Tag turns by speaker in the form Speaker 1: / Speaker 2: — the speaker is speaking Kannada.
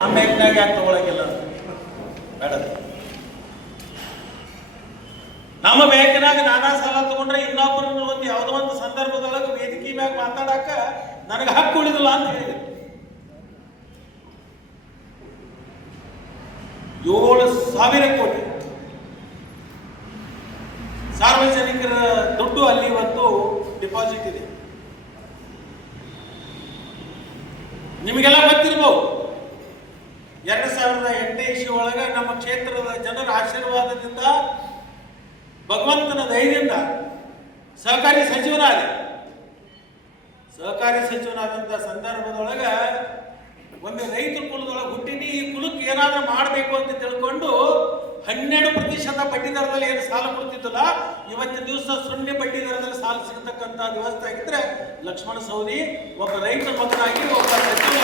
Speaker 1: ಬ್ಯಾಂಕ್ನಾಗ ಯಾಕೆ ತಗೊಳಕಿಲ್ಲ ಬೇಡ. ನಮ್ಮ ಬ್ಯಾಂಕಿನಾಗ ನಾನಾ ಸಾಲ ತಗೊಂಡ್ರೆ ಇನ್ನೊಬ್ಬರನ್ನ ಒಂದು ಯಾವುದೋ ಒಂದು ಸಂದರ್ಭದೊಳಗ ವೇದಿಕೆ ಮ್ಯಾಗ ಮಾತಾಡಕ ನನಗೆ ಹಕ್ಕು ಉಳಿದಿಲ್ಲ ಅಂತ ಹೇಳಿದೆ. ಏಳು ಸಾವಿರ ಕೋಟಿ. ಸಾರ್ವಜನಿಕರ ದುಡ್ಡು ಅಲ್ಲಿ ಇವತ್ತು ಡಿಪಾಸಿಟ್ ಇದೆ. ನಿಮಗೆಲ್ಲ ಗೊತ್ತಿರ್ಬೋದು. ಎರಡು ಸಾವಿರದ ಎಂಟನೇ ಇಸ್ವಿ ಒಳಗೆ ನಮ್ಮ ಕ್ಷೇತ್ರದ ಜನರ ಆಶೀರ್ವಾದದಿಂದ ಭಗವಂತನ ದಯದಿಂದ ಸಹಕಾರಿ ಸಚಿವನಾದ. ಸಹಕಾರಿ ಸಚಿವನಾದಂಥ ಸಂದರ್ಭದೊಳಗೆ ಒಂದು ರೈತ ಕುಲದೊಳಗೆ ಹುಟ್ಟಿನಿ, ಈ ಕುಲಕ್ಕೆ ಏನಾದರೂ ಮಾಡಬೇಕು ಅಂತ ತಿಳ್ಕೊಂಡು ಹನ್ನೆರಡು ಪ್ರತಿಶತ ಬಡ್ಡಿ ದರದಲ್ಲಿ ಏನು ಸಾಲ ಕೊಡ್ತಿದ್ದಲ್ಲ, ಇವತ್ತಿನ ದಿವಸ ಸೊನ್ನೆ ಬಡ್ಡಿ ದರದಲ್ಲಿ ಸಾಲ ಸಿಗತಕ್ಕಂಥ ವ್ಯವಸ್ಥೆ ಆಗಿದ್ರೆ ಲಕ್ಷ್ಮಣ ಸೌದಿ ಒಬ್ಬ ರೈತ ಮಗನಾಗಿ ಒಬ್ಬ ಸಚಿವ